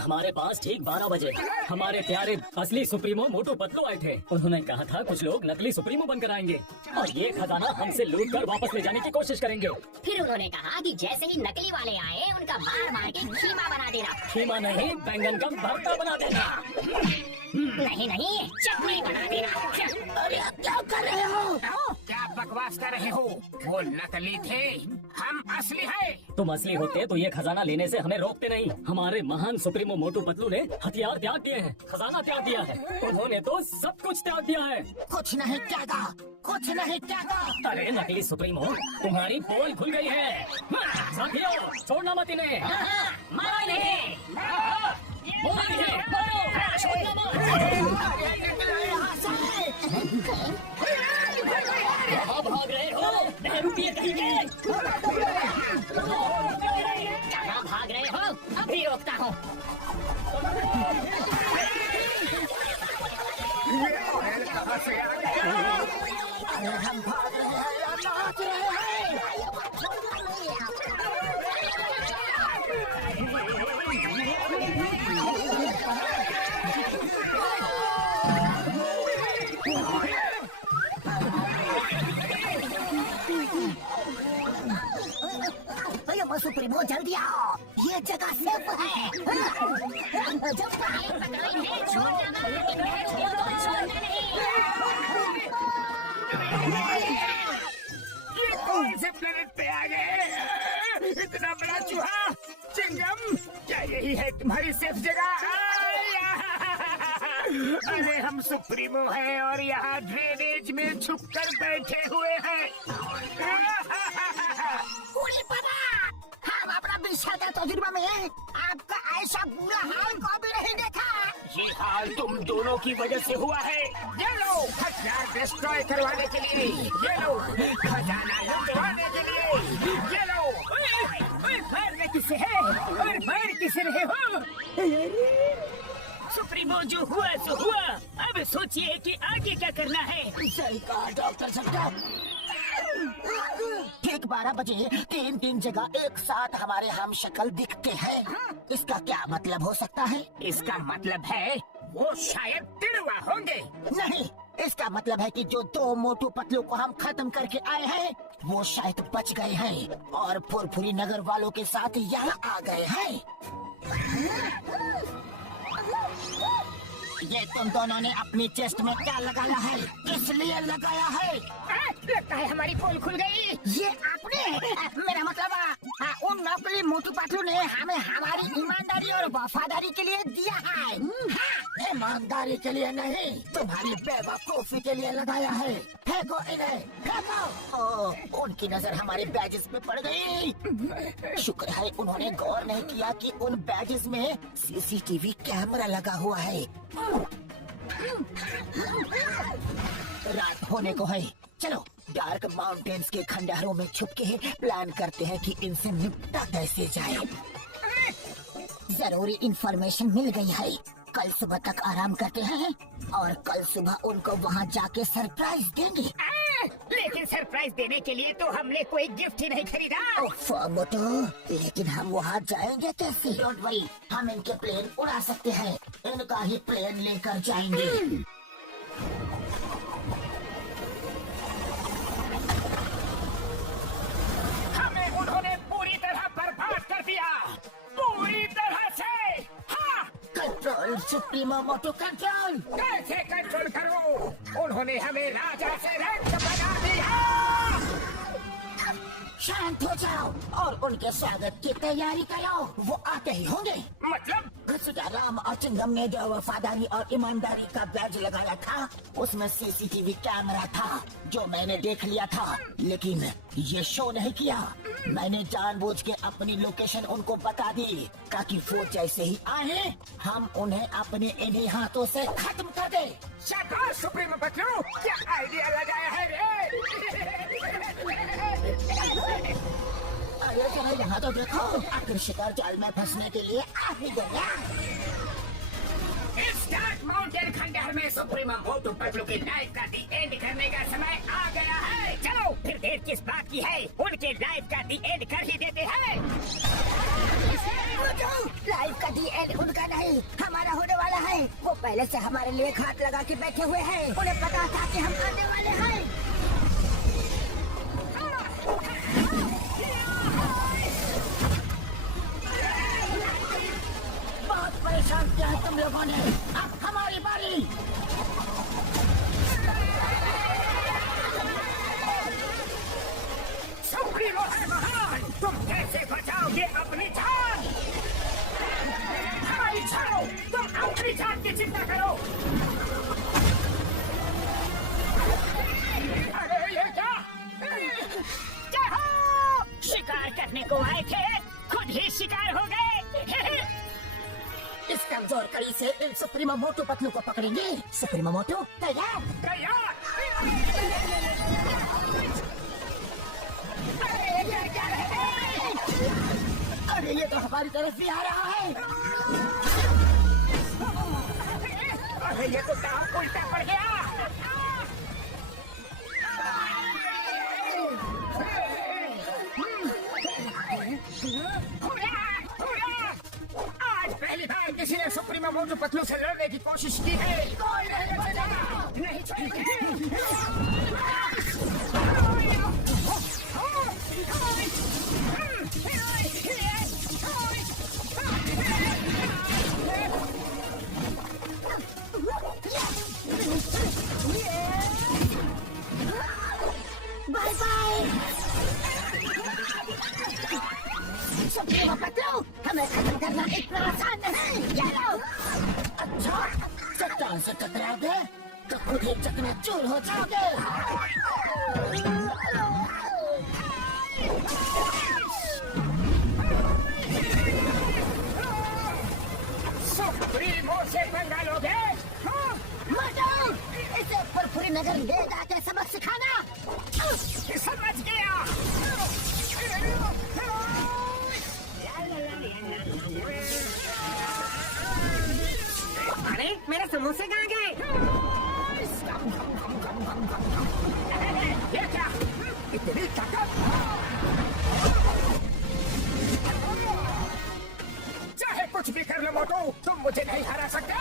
हमारे पास ठीक 12 बजे हमारे प्यारे असली सुप्रीमो मोटू पतलू आए थे। उन्होंने कहा था कुछ लोग नकली सुप्रीमो बनकर आएंगे और ये खजाना हमसे लूट कर वापस ले जाने की कोशिश करेंगे। फिर उन्होंने कहा कि जैसे ही नकली वाले आए उनका मार मार के खीमा बना देना। खीमा नहीं, बैंगन का भरता बना देना। नहीं नहीं, चटनी बना देना। अरे आप क्या कर रहे हो? क्या बकवास कर रहे हो? वो नकली थे, हम असली हैं। तुम असली होते तो ये खजाना लेने से हमें रोकते नहीं। हमारे महान सुप्रीमो मोटू पतलू ने हथियार त्याग दिए हैं, खजाना त्याग दिया है। उन्होंने तो सब कुछ त्याग दिया है। कुछ नहीं त्यागा, कुछ नहीं त्यागा। अरे नकली सुप्रीमो, तुम्हारी पोल खुल गई है। साथियों, छोड़ना मत इन्हें। मारो इन्हें। छोड़ना मत। कहाँ भाग रहे हो? रुकिए कहीं के। कहाँ भाग रहे हो? अभी रोकता हूँ। हम भाग रहे हैं या नाच रहे हैं? भैया सुप्रीमो जल्दी आओ, ये जगह सेफ है। ये कौन से प्लेनेट पे आ गए? इतना बड़ा चूहा, चिंगम, क्या यही है तुम्हारी सेफ जगह? अरे हम सुप्रीमो हैं और यहाँ ड्रेनेज में छुप कर बैठे हुए हैं। हम अपना 20 साल का तजुर्बा में आपका ऐसा बुरा हाल कभी नहीं देखा। ये हाल तुम दोनों की वजह से हुआ है। ये लो हथियार डिस्ट्रॉय करवाने के लिए, ये लो खजाना लुटवाने के लिए, ये लो। मारने किसे है और मार किसे रहे हो? सुप्रीमो जो हुआ सो हुआ, अब सोचिए कि आगे क्या करना है। सही कहा डॉक्टर साहब। ठीक 12 बजे 3 जगह एक साथ हमारे हम शक्ल दिखते हैं। इसका क्या मतलब हो सकता है? इसका मतलब है वो शायद तिरवा होंगे। नहीं, इसका मतलब है कि जो 2 मोटू पतलू को हम खत्म करके आए हैं वो शायद बच गए हैं और फुरफुरी नगर वालों के साथ यहाँ आ गए हैं। ये तुम दोनों ने अपनी चेस्ट में क्या लगाया है? किस लिए लगाया है? लगता है हमारी पोल खुल गई। ये आपने, मेरा मतलब उन नकली मोटू पतलू ने हमें हमारी ईमानदारी और वफादारी के लिए दिया है। ईमानदारी के लिए नहीं, तुम्हारी बेवकूफी के लिए लगाया है। फेंको इन्हें, फेंको। उनकी नजर हमारे बैजेस पे पड़ गई। शुक्र है उन्होंने गौर नहीं किया कि उन बैजेस में सीसीटीवी कैमरा लगा हुआ है। रात होने को है, चलो डार्क माउंटेन्स के खंडहरों में छुप के प्लान करते हैं कि इनसे निपटा कैसे जाए। जरूरी इंफॉर्मेशन मिल गई है। कल सुबह तक आराम करते हैं और कल सुबह उनको वहाँ जाके सरप्राइज देंगे। लेकिन सरप्राइज देने के लिए तो हमने कोई गिफ्ट ही नहीं खरीदा। मोटू, लेकिन हम वहाँ जाएंगे कैसे? डोंट वरी, हम इनके प्लेन उड़ा सकते हैं। इनका ही प्लेन लेकर जाएंगे। हमें उन्होंने पूरी तरह बर्बाद कर दिया, पूरी तरह से। हाँ, कंट्रोल सुप्रीमो मोटू, कंट्रोल। कैसे कंट्रोल करो? उन्होंने हमें राजा से रैंक बना दिया। शांत हो जाओ और उनके स्वागत की तैयारी करो। वो आते ही होंगे। मतलब राम और चिंगम ने जो वफादारी और ईमानदारी का बैज लगाया था उसमें सीसीटीवी कैमरा था जो मैंने देख लिया था, लेकिन ये शो नहीं किया। मैंने जानबूझ के अपनी लोकेशन उनको बता दी ताकि वो जैसे ही आए हम उन्हें अपने इन्हीं हाथों से खत्म कर दे। शाबाश सुप्रीमो पतलू, क्या आइडिया लगाया है रे? अरे जरा यहाँ तो देखो, आखिर शिकार जाल में फंसने के लिए आ ही गया। इस डार्क माउंटेन खंडहर में सुप्रीमो मोटू पतलू की लाइफ का दी एंड करने का समय आ गया है। चलो फिर देर किस बात की है, उनके लाइफ का दी एंड कर ही देते हैं। लाइफ का डीएनए उनका नहीं, हमारा होने वाला है। वो पहले से हमारे लिए हाथ लगा के बैठे हुए हैं। उन्हें पता था कि हम आने वाले हैं। बहुत परेशान किया है तुम लोगों ने। अब हमारी बारी। सुप्रीमो है महान, तुम कैसे बचाओगे अपनी जान? हमारी छोड़ो, तुम अपनी जान की चिंता करो। अरे ये क्या? क्या हो? शिकार करने को आए थे, खुद ही शिकार हो गए। इस कमजोर कड़ी से इन सुप्रीमो मोटू पतलू को पकड़ेंगे। सुप्रीमो मोटू तैयार। तैयार। अरे ये तो हमारी तरफ भी आ रहा है। अरे ये तो काम उल्टा पड़ गया। आज पहली बार किसी ने सुप्रीमो मोटू पतलू से लड़ने की कोशिश की है। कोई नहीं बचेगा। नहीं बाय बाय। सुप्रीमो पतलू, हमें खत्म करना इतना आसान नहीं। ये लो। अच्छा, चट्टान से टकराओगे तो खुद ही चकनाचूर हो जाओगे। सुप्रीमो से पंगा लोगे? मोटू, इसे फुरफुरी नगर ले जाके सबक सिखाना। समझ गया। अरे मेरे समोसे कहाँ गए? ये क्या? इतनी ताकत? चाहे कुछ भी कर लो मोटू, तुम मुझे नहीं हरा सकते।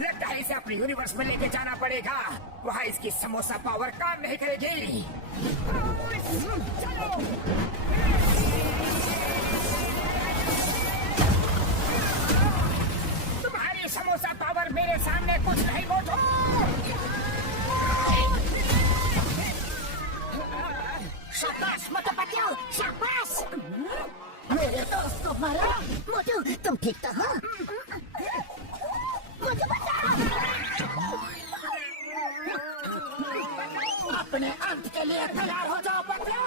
लगता है इसे अपने यूनिवर्स में लेके जाना पड़ेगा। वहाँ इसकी समोसा पावर काम नहीं करेगी। चलो। तुम्हारी समोसा पावर मेरे सामने कुछ नहीं मोटू। शाबाश मोटू पतलू, शाबाश। मेरे दोस्त को मारा। मोटू, तुम ठीक तो हो? मुझे बचाओ। अपने अंत के लिए तैयार हो जाओ पतलू।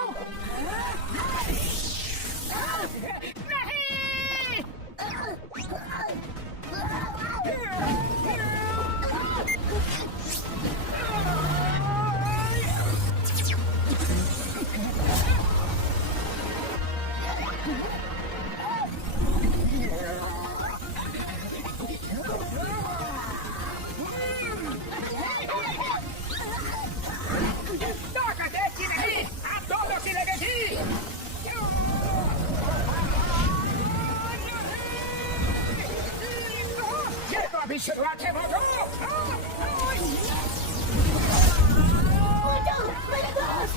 ताकत एक की नहीं, आप दोनों की लगेगी। ये तो अभी शुरुआत है मोटू। मेरे दोस्त।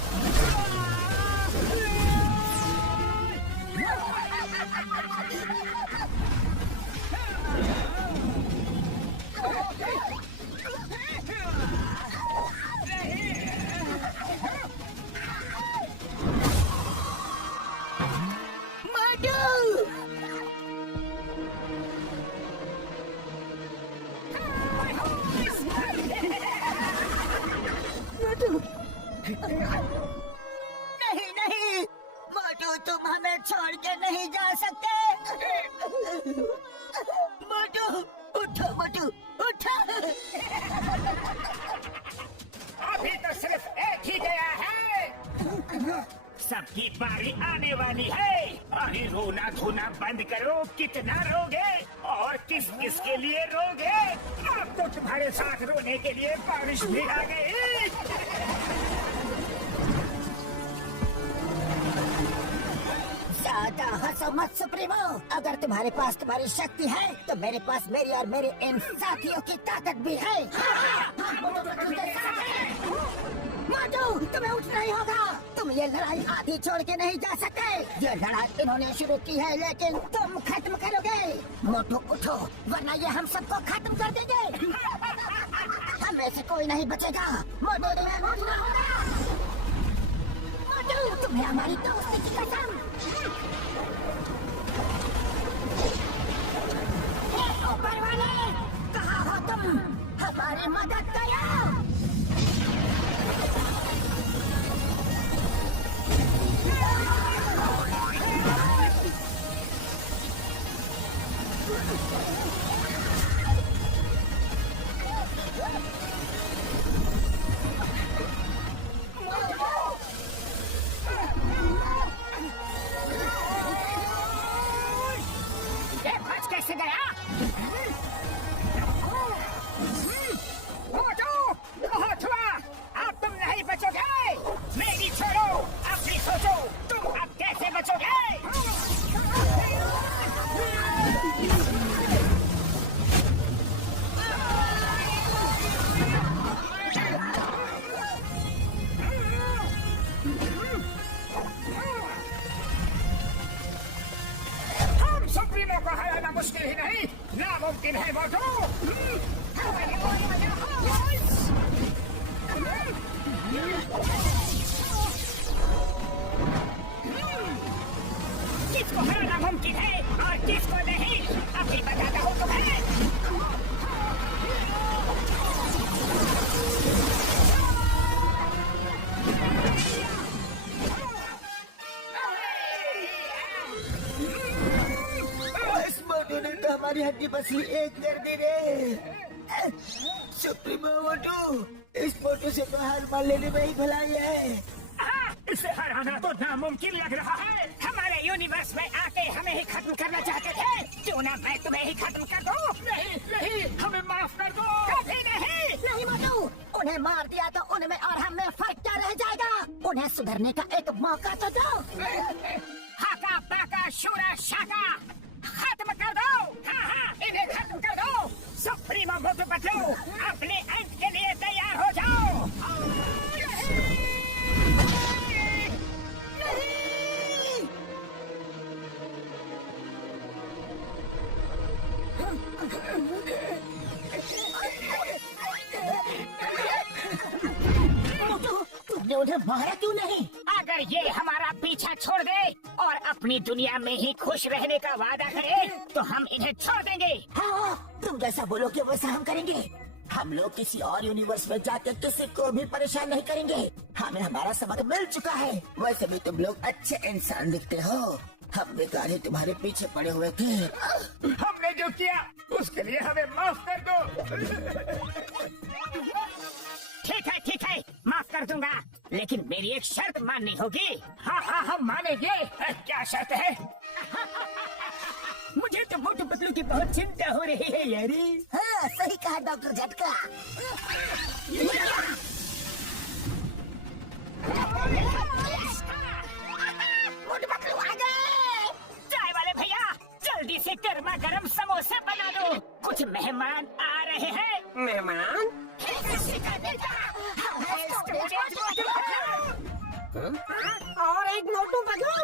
नहीं नहीं मोटू, तुम हमें छोड़ के नहीं जा सकते। मोटू उठो, मोटू उठो। अभी तो सिर्फ एक ही गया है। सबकी बारी आने वाली है। अरे रोना धोना बंद करो। कितना रोगे और किस किस के लिए रोगे? अब तो तुम्हारे साथ रोने के लिए बारिश भी आ गई। ज्यादा हंसो मत सुप्रीमो। अगर तुम्हारे पास तुम्हारी शक्ति है तो मेरे पास मेरी और मेरे इन साथियों की ताकत भी है। मोटू, तुम्हें उठना ही होगा। तुम ये लड़ाई आधी छोड़ के नहीं जा सकते। ये लड़ाई इन्होंने शुरू की है लेकिन तुम खत्म करोगे। मोटू उठो वरना ये हम सबको खत्म कर देंगे। हम में से कोई नहीं बचेगा। मोटू तुम्हें उठना होगा। मोटू तुम्हें हमारी दोस्ती की कसम। ऊपर वाले कहाँ हो तुम? हमारी मदद करो। ये बच कैसे गया? मोटू, बहुत हुआ। अब तुम नहीं बचोगे। मेरी छोड़ो, अपनी सोचो। तुम अब कैसे बचोगे? हम सुप्रीमो को हराना मुश्किल ही नहीं, नामुमकिन है मोटू। किसको हराना मुमकिन है और किसको नहीं, अभी बताता हूँ तुम्हें। इस मोटू ने तो हमारी हड्डी पसली एक कर दी रे। सुप्रीमो मोटू, इस मोटू से तो हार मान लेने में ही भलाई है। इसे हराना तो नामुमकिन लग रहा है। हमारे यूनिवर्स में आके हमें ही खत्म करना चाहते थे। क्यों ना मैं तुम्हें ही खत्म कर दूं? नहीं नहीं, हमें माफ कर दो। कभी नहीं। नहीं मोटू, उन्हें मार दिया तो उनमें और हम में फर्क क्या रह जाएगा? उन्हें सुधरने का एक मौका तो दो। हाका पाका शूरा शाका खत्म कर दो। हाँ हाँ, इन्हें खत्म कर दो। सुप्रीमो मोटू पतलू, अपने अंत के लिए तैयार हो जाओ। मोटू, तुमने उन्हें मारा क्यों नहीं? अगर ये हमारा पीछा छोड़ दे और अपनी दुनिया में ही खुश रहने का वादा करे तो हम इन्हें छोड़ देंगे। हाँ, तुम जैसा बोलोगे वैसा हम करेंगे। हम लोग किसी और यूनिवर्स में जाकर किसी को भी परेशान नहीं करेंगे। हमें हमारा सबक मिल चुका है। वैसे भी तुम लोग अच्छे इंसान दिखते हो। हम बेकार ही तुम्हारे पीछे पड़े हुए थे। हमने जो किया उसके लिए हमें माफ कर दो। ठीक है, माफ कर दूंगा, लेकिन मेरी एक शर्त माननी होगी। हाँ हाँ, हम मानेंगे। क्या शर्त है? मुझे तो मोटू पतलू की बहुत चिंता हो रही है यारी। हाँ, सही कहा डॉक्टर झटका। मोटू पतलू आ गए। चाय वाले भैया, जल्दी से गर्मा गर्म समोसे बना दो। कुछ मेहमान आ रहे हैं। मेहमान? और एक मोटू पतलू।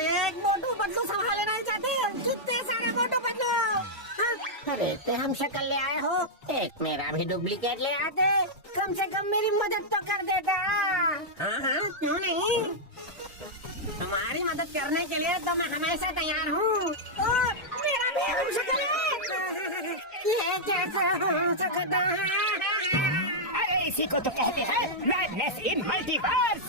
एक मोटू पतलू संभाले नहीं चाहते। कितने सारे मोटू पतलू। अरे इतने हम शक्ल ले आए हो, एक मेरा भी डुप्लीकेट ले आते। कम से कम मेरी मदद तो कर देता। हाँ, क्यों नहीं। तुम्हारी मदद करने के लिए तो मैं हमेशा तैयार हूँ। मेरा भी हम शक्ल है। ये कैसा हो सकता है? अरे इसी को तो कहते हैं मैडनेस इन मल्टीवर्स।